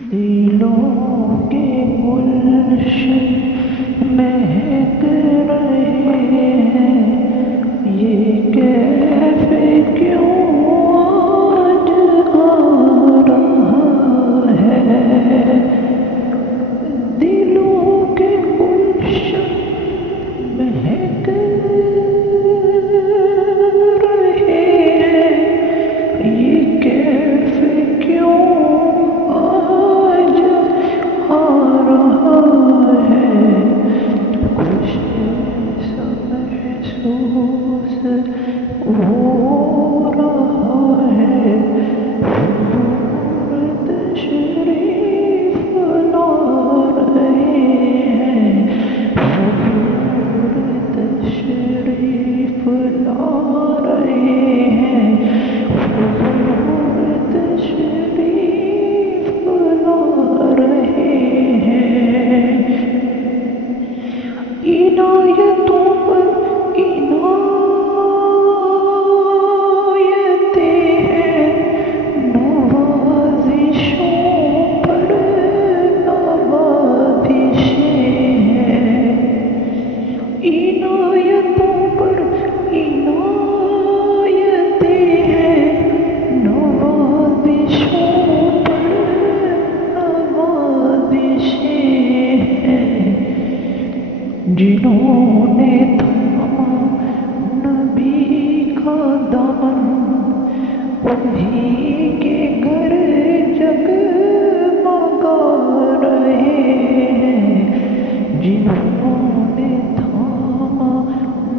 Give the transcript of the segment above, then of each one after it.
دلوں کے گلشن مہک رہے ہیں، یہ کیف کیوں آج آ رہا ہے؟ دلوں کے گلشن مہک رہے ہیں، یہ کیف کیوں آج آ رہا ہے؟ کچھ ایسا محسوس ہو رہا ہے، حضور تشریف لا رہے ہیں، حضور تشریف لا رہے ہیں، حضور تشریف لا رہے ہیں۔ عنایتوں پر عنایتیں ہیں، نوازشوں پر نوازشیں ہیں، عنایتوں پر عنایتیں ہیں، نوازشوں پر نوازشیں ہیں۔ جنہوں نے تھاما نبی کا دامن، انہی کے گھر جگمگا رہے ہیں۔ جنہوں نے تھاما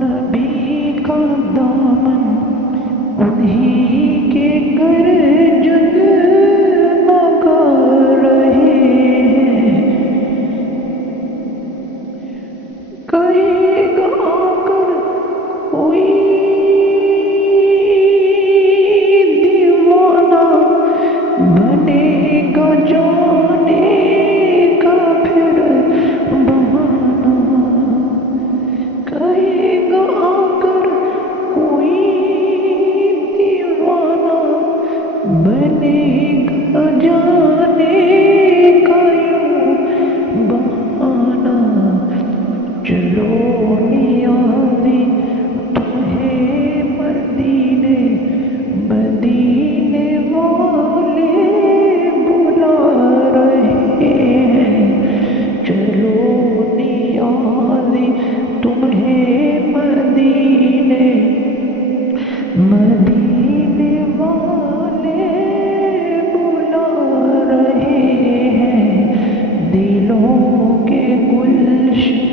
نبی کا دامن، انہی کے گھر جگمگا رہے ہیں۔ کہے گا آ کر کوئی دیوانہ، بنے گا جانے کا پھر بہانہ۔ کہے گا آ کر کوئی دیوانہ، بنے گا جانے کا یوں بہانہ۔ چلو نیازی تمہیں مدینے مدینے والے بلا رہے ہیں۔ چلو نیازی تمہیں مدینے مدینے والے بلا رہے ہیں۔ دلوں کے گلشن